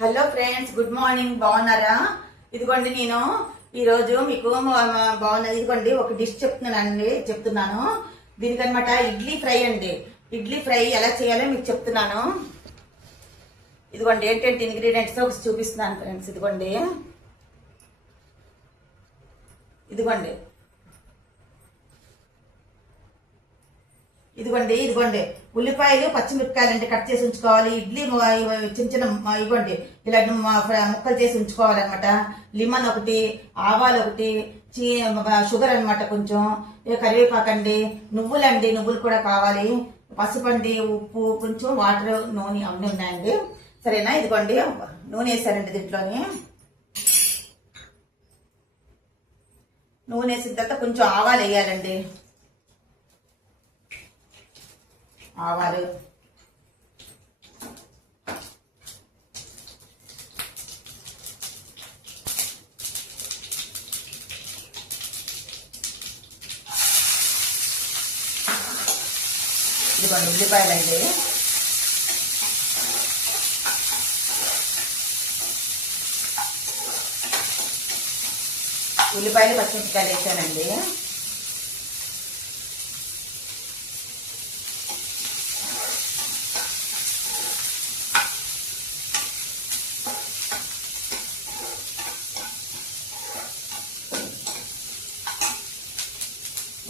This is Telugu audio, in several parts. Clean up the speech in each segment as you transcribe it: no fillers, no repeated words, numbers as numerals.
Hello friends, good morning. బాగున్నారా? ఇదిగోండి, నేను ఈరోజు మీకు బాగున్నది. ఇదిగోండి ఒక డిష్ చెప్తున్నాను దీనికనమాట. ఇడ్లీ ఫ్రై అండి. ఇడ్లీ ఫ్రై ఎలా చేయాలో మీకు చెప్తున్నాను. ఇదిగోండి ఏంటంటే ఇంగ్రీడియంట్స్ ఒకటి చూపిస్తున్నాను ఫ్రెండ్స్. ఇదిగోండి ఇదిగోండి ఇదిగోండి ఇదిగోండి ఉల్లిపాయలు, పచ్చిమిరపకాయలు అంటే కట్ చేసి ఉంచుకోవాలి. ఇడ్లీ చిన్న చిన్న ఇవ్వండి ఇలా ముక్కలు చేసి ఉంచుకోవాలన్నమాట. లిమన్ ఒకటి, ఆవాలు ఒకటి, షుగర్ అనమాట, కొంచెం కరివేపాకండి, నువ్వులండి, నువ్వులు కూడా కావాలి, పసుపండి, ఉప్పు, కొంచెం వాటర్, నూనె అన్నీ ఉన్నాయండి. సరేనా? ఇదిగోండి నూనె వేసారండి. దీంట్లోని నూనె వేసిన తర్వాత కొంచెం ఆవాలు వేయాలండి. ఆవాలు, ఇదిగోండి ఉల్లిపాయలండి, ఉల్లిపాయలు, పచ్చిమిరపకాయలు వేసానండి.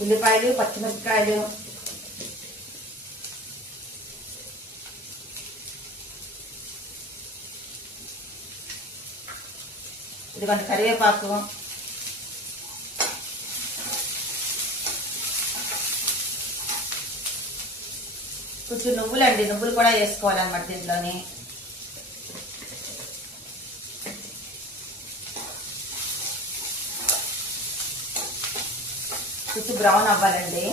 ఉల్లిపాయలు, పచ్చిమిరపకాయలు, ఇదిగోండి కరివేపాకు, కొంచెం నువ్వులండి, నువ్వులు కూడా వేసుకోవాలన్నమాట దీంట్లోని. కొంచెం బ్రౌన్ అవ్వాలండి.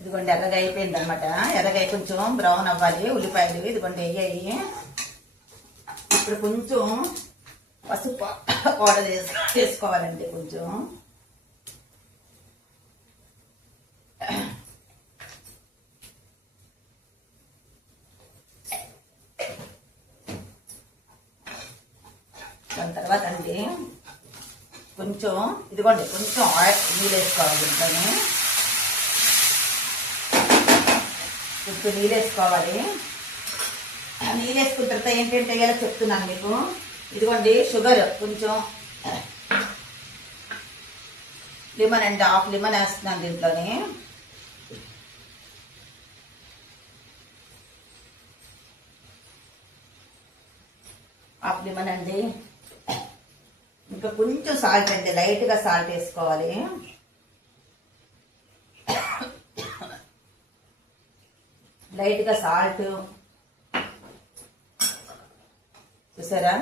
ఇదిగోండి ఎర్రగా అయిపోయింది అనమాట. ఎర్రగా కొంచెం బ్రౌన్ అవ్వాలి ఉల్లిపాయలు. ఇదిగోండి అయ్యాయి. ఇప్పుడు కొంచెం పసుపు పౌడర్ వేసుకోవాలండి. కొంచెం దాని తర్వాత అండి కొంచెం ఇదిగోండి కొంచెం నీళ్ళు వేసుకోవాలి. దీంట్లోనే కొంచెం నీళ్ళు వేసుకోవాలి. నీళ్ళు వేసుకున్న తర్వాత ఏంటంటే వేయాలో చెప్తున్నాను మీకు. ఇదిగోండి షుగర్, కొంచెం లెమన్ అండి, హాఫ్ లెమన్ వేస్తున్నాను దీంట్లోనే. హాఫ్ లెమన్ అండి. ఇంకా కొంచెం సాల్ట్ అండి, లైట్గా సాల్ట్ వేసుకోవాలి. లైట్గా సాల్ట్ చూసారా?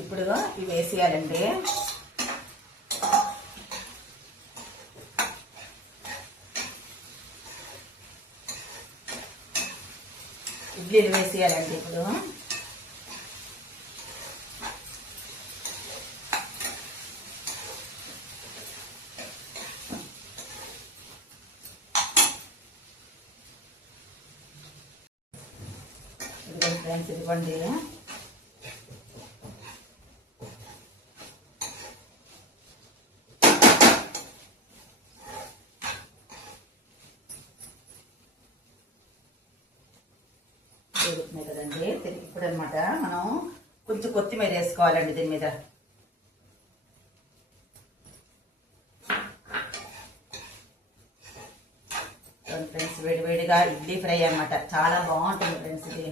ఇప్పుడు ఇవి వేసేయాలండి. ఇడ్లీలు వేసేయాలండి ఇప్పుడు. ఫ్రెండ్స్ ఇదిగోండి వేగుతున్నాయి కదండి. ఇప్పుడు అనమాట మనం కొంచెం కొత్తిమీర వేసుకోవాలండి దీని మీద. ఫ్రెండ్స్ వేడివేడిగా ఇడ్లీ ఫ్రై అనమాట, చాలా బాగుంటుంది ఫ్రెండ్స్ ఇది.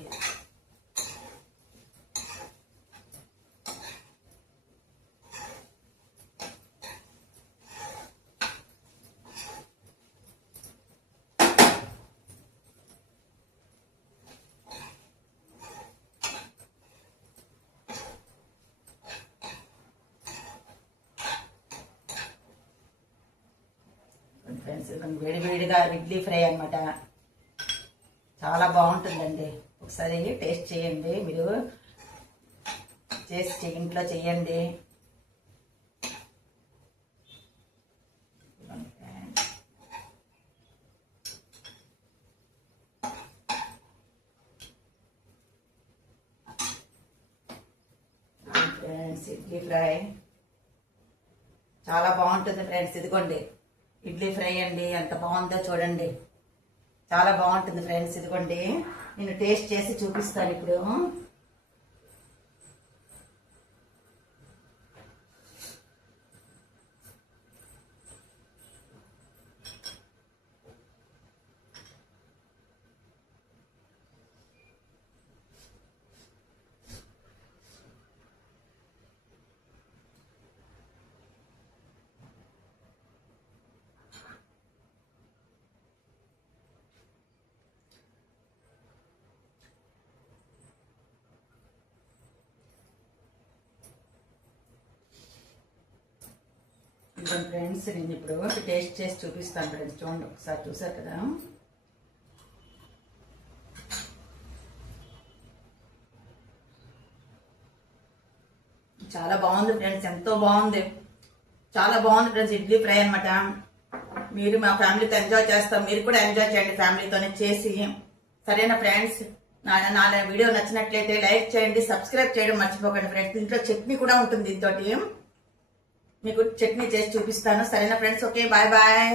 ఫ్రెండ్స్ వేడివేడిగా ఇడ్లీ ఫ్రై అనమాట. చాలా బాగుంటుందండి. ఒకసారి టేస్ట్ చేయండి, మీరు చేసి ఇంట్లో చేయండి. ఫ్రెండ్స్ ఇడ్లీ ఫ్రై చాలా బాగుంటుంది ఫ్రెండ్స్. ఇదిగోండి ఇడ్లీ ఫ్రై అండి, ఎంత బాగుందో చూడండి. చాలా బాగుంటుంది ఫ్రెండ్స్. ఇదిగోండి నేను టేస్ట్ చేసి చూపిస్తాను ఇప్పుడు. ఇదిగోండి ఫ్రెండ్స్, నేను ఇప్పుడు టేస్ట్ చేసి చూపిస్తాను ఫ్రెండ్స్. చూడండి ఒకసారి, చూసారు కదా. చాలా బాగుంది ఫ్రెండ్స్, ఎంతో బాగుంది. చాలా బాగుంది ఫ్రెండ్స్ ఇడ్లీ ఫ్రై అనమాట. మీరు మా ఫ్యామిలీతో ఎంజాయ్ చేస్తాం, మీరు కూడా ఎంజాయ్ చేయండి ఫ్యామిలీతోనే చేసి. సరేనా ఫ్రెండ్స్, నా వీడియో నచ్చినట్లయితే లైక్ చేయండి, సబ్స్క్రైబ్ చేయడం మర్చిపోకండి ఫ్రెండ్స్. దీంట్లో చట్నీ కూడా ఉంటుంది, దీంతో మీకు చట్నీ చేసి చూపిస్తాను. సరేనా ఫ్రెండ్స్, ఓకే, బాయ్ బాయ్.